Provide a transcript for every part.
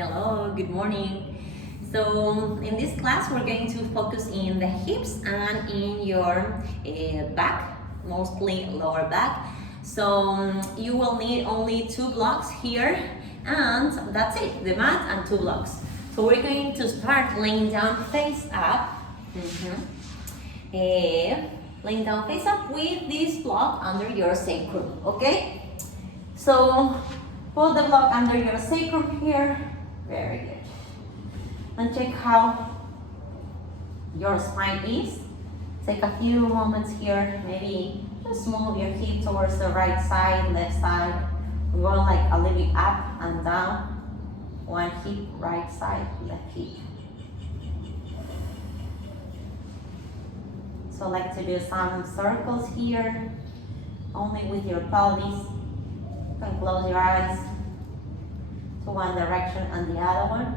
Hello, good morning. So in this class we're going to focus in the hips and in your back, mostly lower back. So you will need only 2 blocks here and that's it, the mat and 2 blocks. So we're going to start laying down face up. Laying down face up with this block under your sacrum, okay? So put the block under your sacrum here. Very good. And check how your spine is. Take a few moments here. Maybe just move your hip towards the right side, left side. We go like a little bit up and down. One hip, right side, left hip. So I like to do some circles here, only with your pelvis. You can close your eyes to one direction and the other one.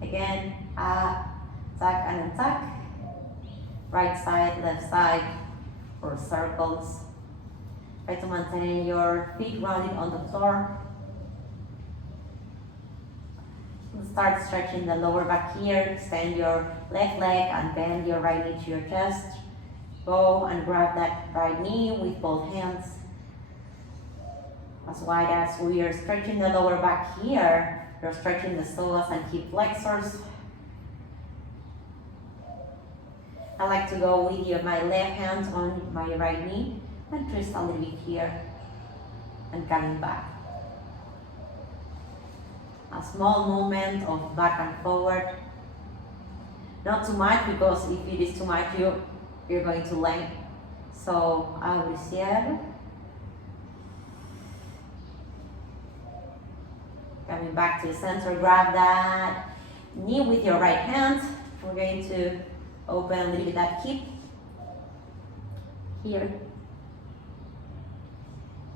Again, up, tuck and untuck. Right side, left side, or circles. Try to maintain your feet grounded on the floor. Start stretching the lower back here. Extend your left leg and bend your right knee to your chest. Go and grab that right knee with both hands as wide as we are stretching the lower back here. You're stretching the psoas and hip flexors. I like to go with my left hand on my right knee and twist a little bit here and coming back. A small movement of back and forward. Not too much, because if it is too much, you're going to length. So abro y cierro. Coming back to the center, grab that knee with your right hand. We're going to open a little bit that hip here.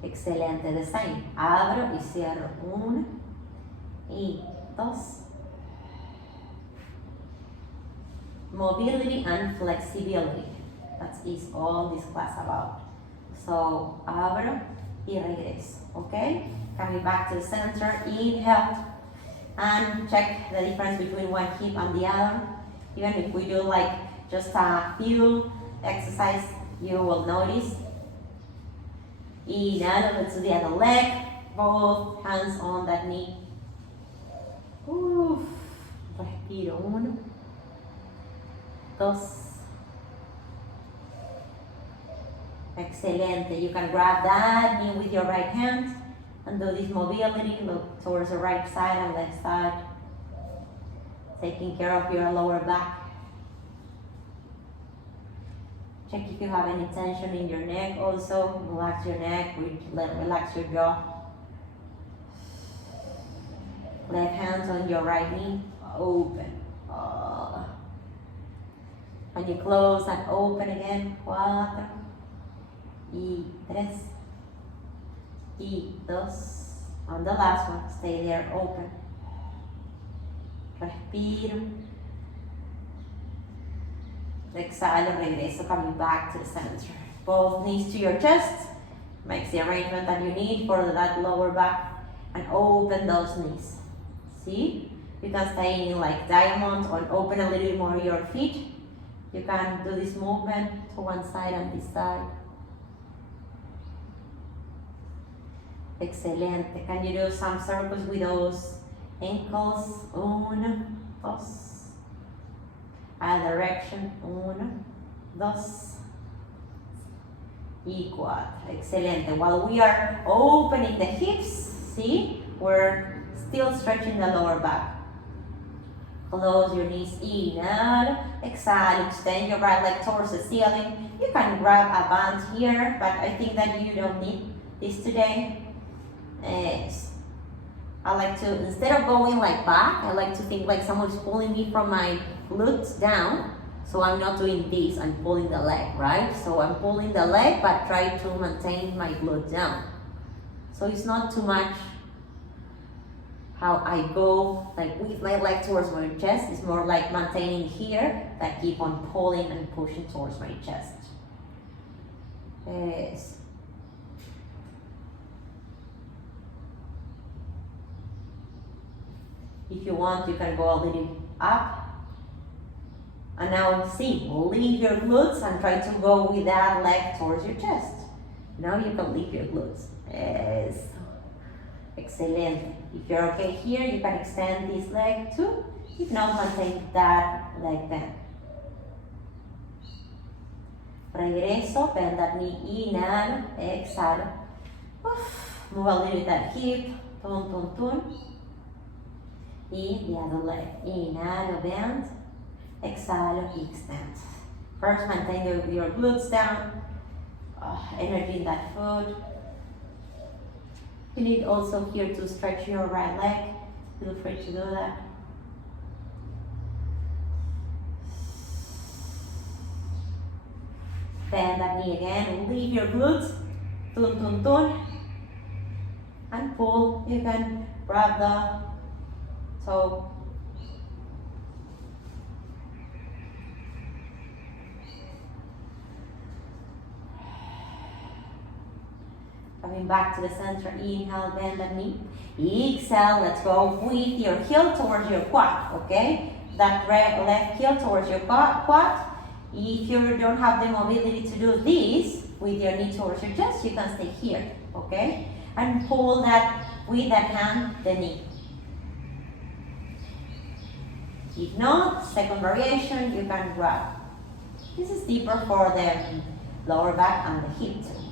Excelente, the same. Abro y cierro. 1 y 2. Mobility and flexibility. That is all this class about. So abro y regreso. Okay? Coming back to the center. Inhale. And check the difference between one hip and the other. Even if we do like just a few exercises, you will notice. Inhalo, let's do the other leg. Both hands on that knee. Respiro. 1, 2. Excelente. You can grab that knee with your right hand and do this mobility. Look towards the right side and left side. Taking care of your lower back. Check if you have any tension in your neck also. Relax your neck, relax your jaw. Left hands on your right knee. Open. When you close and open again. 4 y 3 y 2. On the last one, stay there, open. Respiro. Exhalo, regreso, coming back to the center. Both knees to your chest. Makes the arrangement that you need for that lower back. And open those knees. See? You can stay in like diamond or open a little bit more your feet. You can do this movement to one side and this side. Excelente. Can you do some circles with those ankles? 1, 2. A direction. 1, 2 y 4. Excelente. While we are opening the hips, see, we're still stretching the lower back. Close your knees. Inhale. Exhale. Extend your right leg towards the ceiling. You can grab a band here, but I think that you don't need this today. I like to, instead of going like back, I like to think like someone's pulling me from my glutes down. So I'm not doing this, I'm pulling the leg, right? So I'm pulling the leg, but try to maintain my glute down. So it's not too much how I go like with my leg towards my chest. It's more like maintaining here, that keep on pulling and pushing towards my chest. Yes. If you want, you can go a little up. And now see, leave your glutes and try to go with that leg towards your chest. Now you can leave your glutes. Yes. Excellent. If you're okay here, you can extend this leg too. If not, maintain that leg bend. Regreso, bend that knee, inhalo, exhalo. Move a little bit that hip, turn, turn, turn. Y the other leg, inhalo, bend, exhalo, extend. First, maintain your glutes down, energy in that foot. You need also here to stretch your right leg. Feel free to do that. Bend that knee again, leave your glutes, turn, turn, turn, and pull. You can grab the toe. Coming back to the center, inhale, bend the knee. Exhale, let's go with your heel towards your quad, okay? That left heel towards your quad. If you don't have the mobility to do this with your knee towards your chest, you can stay here, okay? And pull that with that hand, the knee. If not, second variation, you can grab. This is deeper for the lower back and the hip too.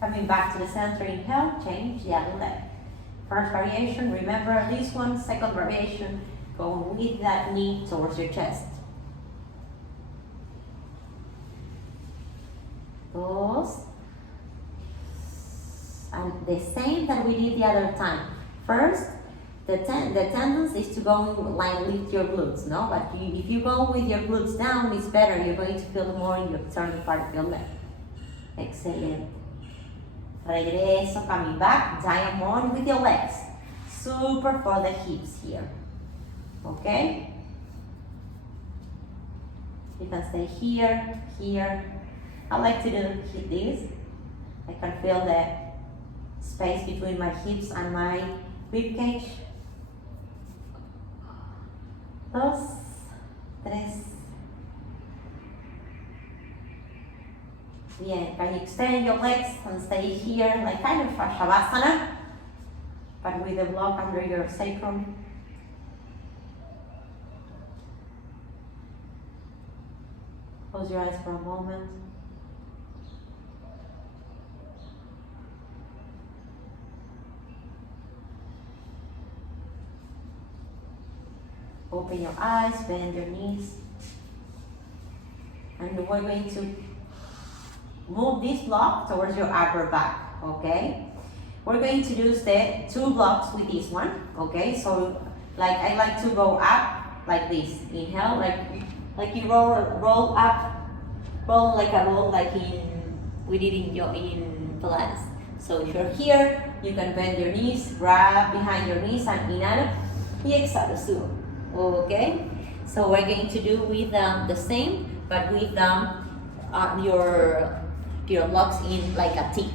Coming back to the center, inhale, change the other leg. First variation, remember this one. Second variation, go with that knee towards your chest. Dos. And the same that we did the other time. First, the tendency is to go like lift your glutes, no? But if you go with your glutes down, it's better. You're going to feel more in your external part of your leg. Excellent. Regreso, coming back, diamond with your legs. Super for the hips here. Okay? You can stay here, here. I like to do this. I can feel the space between my hips and my rib cage. Dos, tres. Bien, can you extend your legs and stay here like kind of a shavasana, but with the block under your sacrum. Close your eyes for a moment. Open your eyes, bend your knees. And we're going to move this block towards your upper back, okay? We're going to use the 2 blocks with this one, okay? So, like I like to go up like this. Inhale, like you roll up, roll like a roll like we did in Pilates. So if you're here, you can bend your knees, grab behind your knees and inhale, y exhale, subo, okay? So we're going to do with the same, but with your blocks in like a T.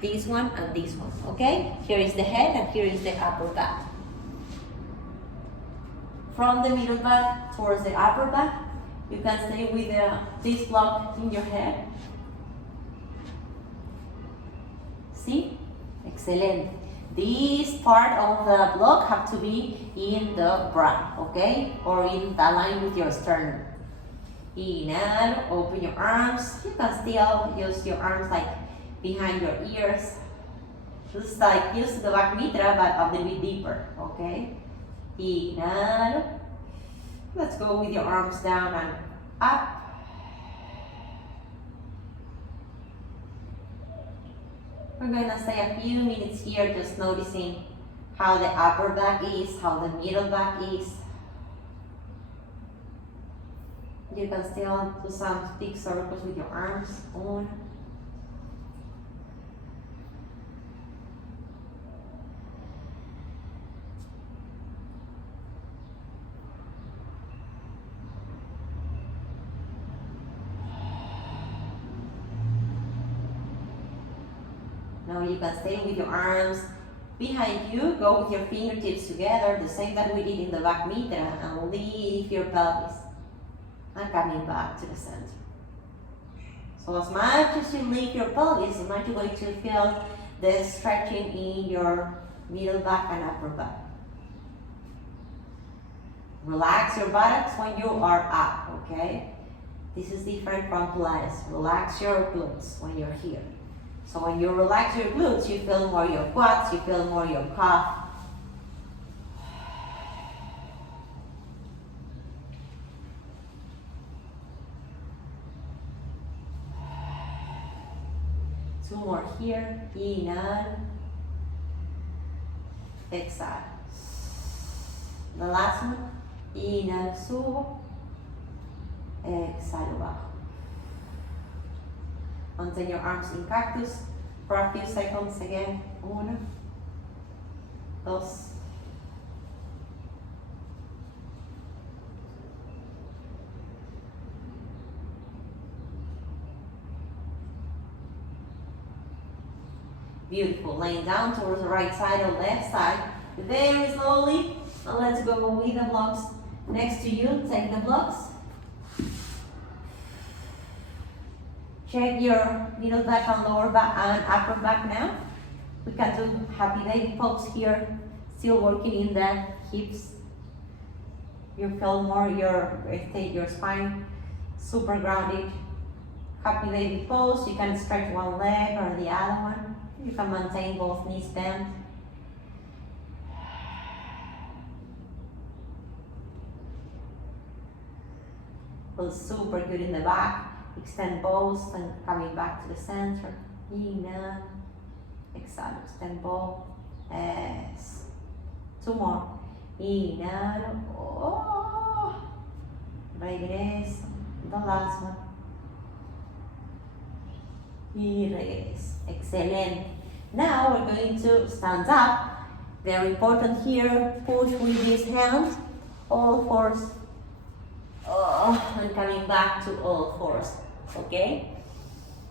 This one and this one, okay? Here is the head and here is the upper back. From the middle back towards the upper back, you can stay with this block in your head. See? Excellent. This part of the block have to be in the front, okay? Or in the line with your sternum. Inhale, open your arms. You can still use your arms like behind your ears. Just like use the back mitra, but a little bit deeper, okay? Inhale. Let's go with your arms down and up. We're gonna stay a few minutes here just noticing how the upper back is, how the middle back is. You can still do some big circles with your arms on. Now you can stay with your arms behind you. Go with your fingertips together, the same that we did in the back mitra, and lift your pelvis. And coming back to the center. So as much as you lift your pelvis, as much you're going to feel the stretching in your middle back and upper back. Relax your buttocks when you are up, okay? This is different from Pilates. Relax your glutes when you're here. So when you relax your glutes, you feel more your quads, you feel more your calf. Two more here. Inhale. Exhale. The last one. Inhale, subo. Exhalo, bajo. Maintain your arms in cactus for a few seconds again. Uno, dos, beautiful. Laying down towards the right side or left side. Very slowly. And let's go with the blocks next to you. Take the blocks. Check your middle back and lower back and upper back now. We can do happy baby pose here. Still working in the hips. You feel more your spine super grounded. Happy baby pose. You can stretch one leg or the other one. You can maintain both knees bent. Feels super good in the back. Extend both and coming back to the center. Inhale. Exhale. Extend both. Yes. Two more. Inhale. Oh. Regreso. The last one. Y regreso. Excellent. Now we're going to stand up. Very important here. Push with these hands. All fours. Oh, and coming back to all fours. Okay?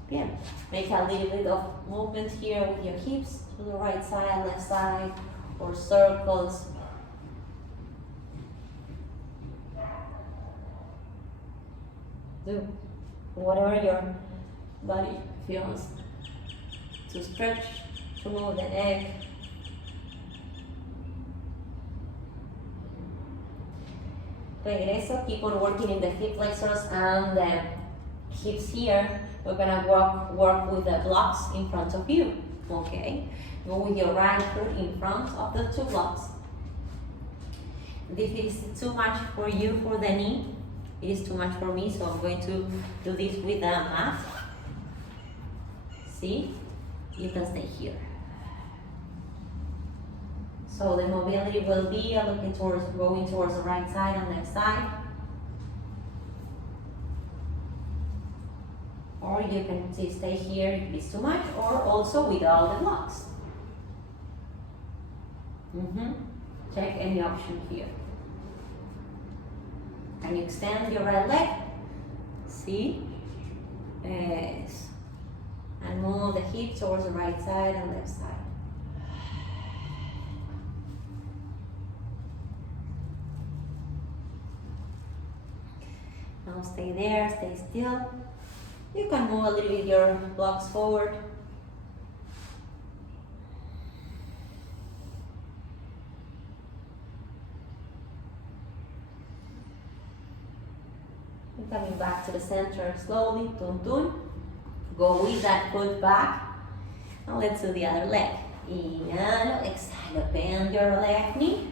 Yeah. Make a little bit of movement here with your hips to the right side, left side, or circles. Do whatever your body feels to stretch, to move the neck. Regreso, keep on working in the hip flexors and the hips here. We're gonna work with the blocks in front of you, okay? Go with your right foot in front of the two blocks. This is too much for you for the knee. It is too much for me, so I'm going to do this with the mat. See? You can stay here. So the mobility will be going towards the right side and left side. Or you can stay here if it's too much, or also with all the blocks. Check any option here. Can you extend your right leg? See? Yes. And move the hip towards the right side and left side. Now stay there, stay still. You can move a little bit your blocks forward. And coming back to the center slowly, tun tun. Go with that foot back. And let's do the other leg. Inhale, exhale, bend your left knee.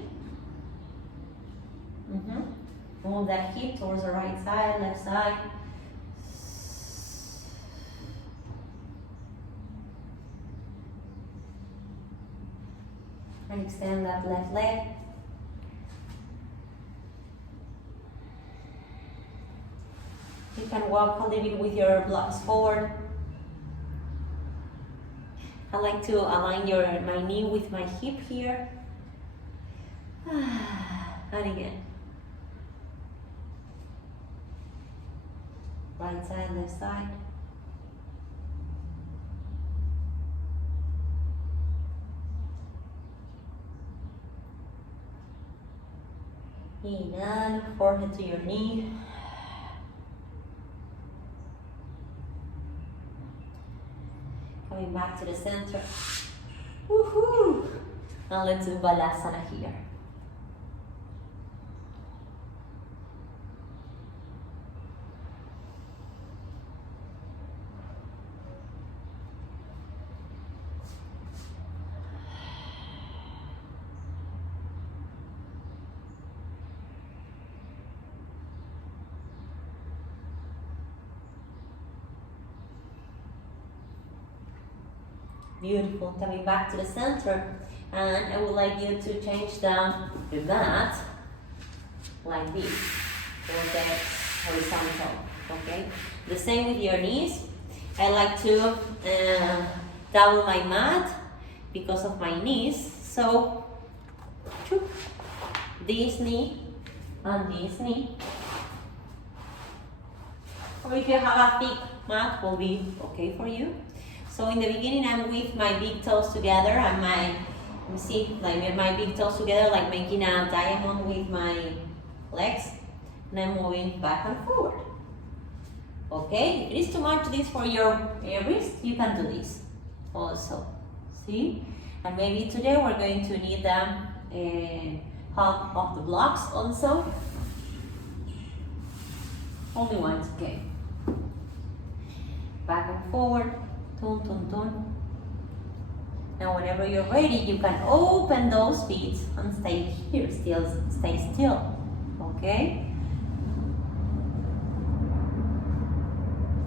Move that hip towards the right side, left side. And extend that left leg. You can walk a little bit with your blocks forward. I like to align my knee with my hip here. And again. Right side, left side. Inhale, forehead to your knee. Coming back to the center. Woohoo! Now let's do Balasana here. Beautiful. Coming back to the center, and I would like you to change the mat like this for the horizontal. Okay. The same with your knees. I like to double my mat because of my knees. So this knee and this knee. Or if you have a thick mat, will be okay for you. So in the beginning, I'm with my big toes together and my, let me see, like my big toes together, like making a diamond with my legs, and I'm moving back and forward. Okay, if it is too much this for your wrist, you can do this also. See? And maybe today we're going to need the help of the blocks also. Only one's okay. Back and forward. Tun, tun, tun. Now whenever you're ready, you can open those feet and stay here, stay still, okay?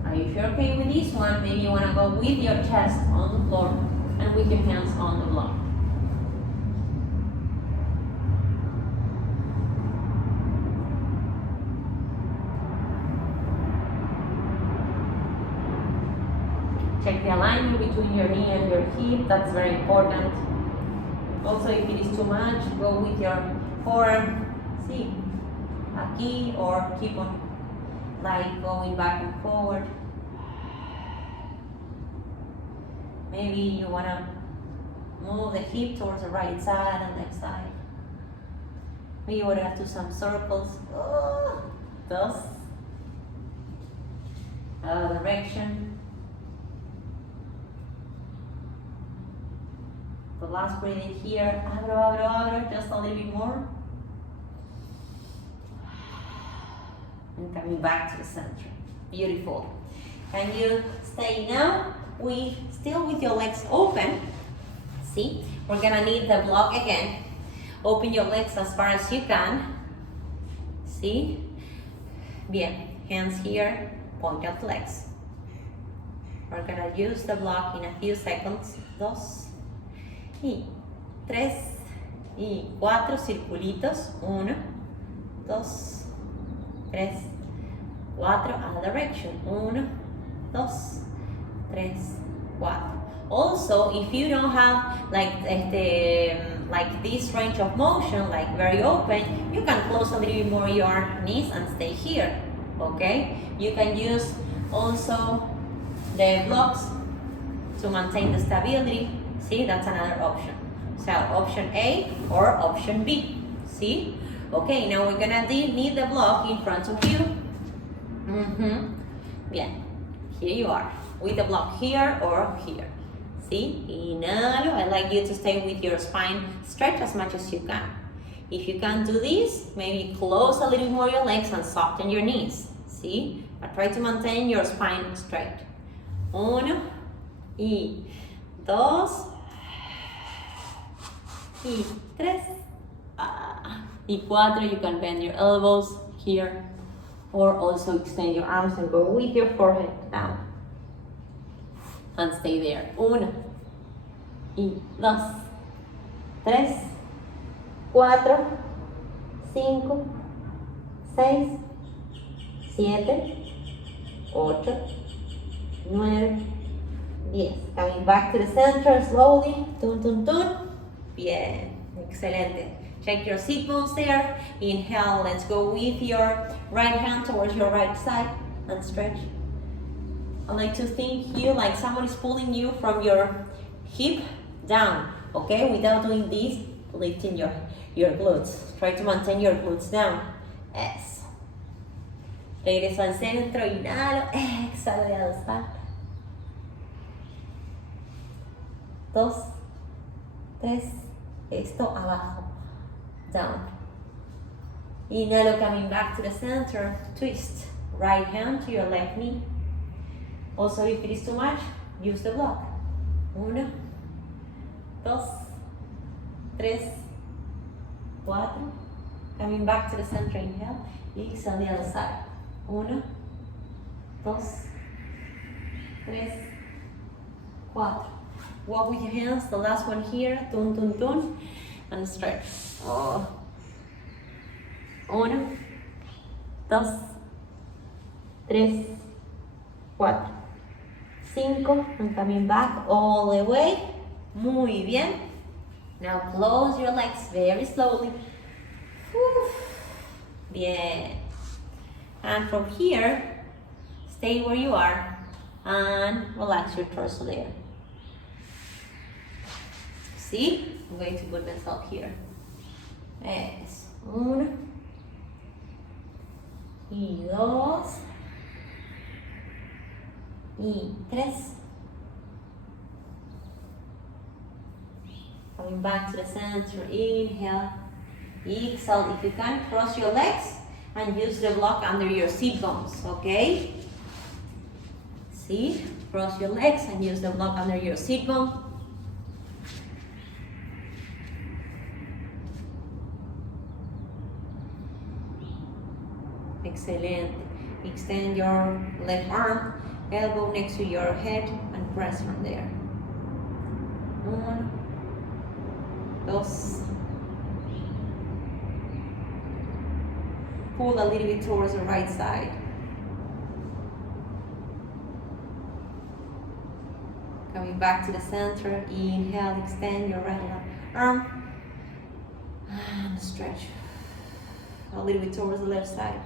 And if you're okay with this one, maybe you want to go with your chest on the floor and with your hands on the block. Check the alignment between your knee and your hip, that's very important. Also, if it is too much, go with your forearm, see, aquí, or keep on like going back and forward. Maybe you want to move the hip towards the right side and left side. Maybe you want to do some circles. Thus, direction. The last breathing here, abro, just a little bit more. And coming back to the center. Beautiful. Can you stay now? Still with your legs open. See? We're gonna need the block again. Open your legs as far as you can. See? Bien. Hands here, point out legs. We're gonna use the block in a few seconds. 2, y 3 y 4 circulitos. 1, 2, 3, 4. Other direction. 1, 2, 3, 4. Also, if you don't have like this range of motion, like very open, you can close a little bit more your knees and stay here. Okay? You can use also the blocks to maintain the stability. See, that's another option. So option A or option B. See? Okay, now we're gonna need the block in front of you. Bien. Here you are. With the block here or here. See? Inhalo. I like you to stay with your spine stretched as much as you can. If you can't do this, maybe close a little more your legs and soften your knees. See? But try to maintain your spine straight. 1 y 2 y 3 y 4. You can bend your elbows here or also extend your arms and go with your forehead down and stay there. 1 y 2 3 4 5 6 7 8 9 10. Coming back to the center slowly. Tun, tun, tun. Bien. Excelente. Check your seat bones there. Inhale. Let's go with your right hand towards your right side and stretch. I like to think you like someone is pulling you from your hip down. Okay? Without doing this, lifting your your glutes. Try to maintain your glutes down. Eso. Regreso al centro, inhalo, exhalo de alzar. 2, 3, esto abajo, down. Inhalo, coming back to the center, twist. Right hand to your left knee. Also, if it is too much, use the block. 1, 2, 3, 4. Coming back to the center, inhale. Exhale the other side. 1, 2, 3, 4. Walk with your hands. The last one here. Tun, tun, tun. And stretch. 1, 2, 3, 4, 5. And coming back all the way. Muy bien. Now close your legs very slowly. Bien. And from here, stay where you are and relax your torso there. See? I'm going to put myself here. Es 1 y 2 y 3. Coming back to the center, inhale, exhale. If you can, cross your legs and use the block under your seat bones, okay? See? Cross your legs and use the block under your seat bone. Excellent. Extend your left arm, elbow next to your head, and press from there. 1, 2. Pull a little bit towards the right side. Coming back to the center, inhale, extend your right arm, and stretch a little bit towards the left side.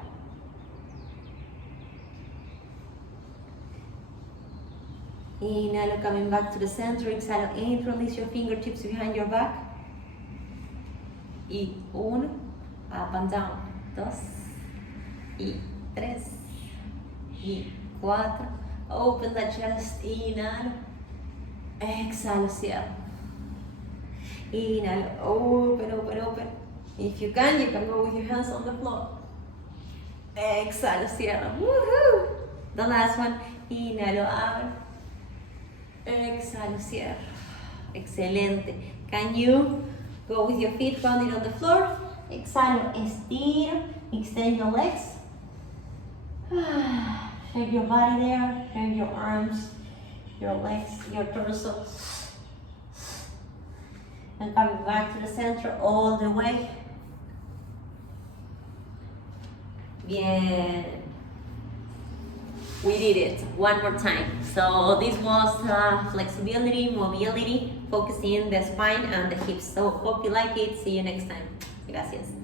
Inhale, coming back to the center, exhale, and release your fingertips behind your back. Y 1, up and down. 2, y 3, y 4. Open the chest, inhale. Exhale, cierra. Inhale, open, open, open. If you can go with your hands on the floor. Exhale, cierra. Woohoo! The last one, inhalo, abre. Exhalo, cierra. Excelente. Can you go with your feet grounded on the floor? Exhalo, estira, extend your legs. Shake your body there, shake your arms, your legs, your torso. And coming back to the center all the way. Bien. We did it one more time. So this was flexibility, mobility, focusing the spine and the hips. So hope you like it. See you next time. Gracias.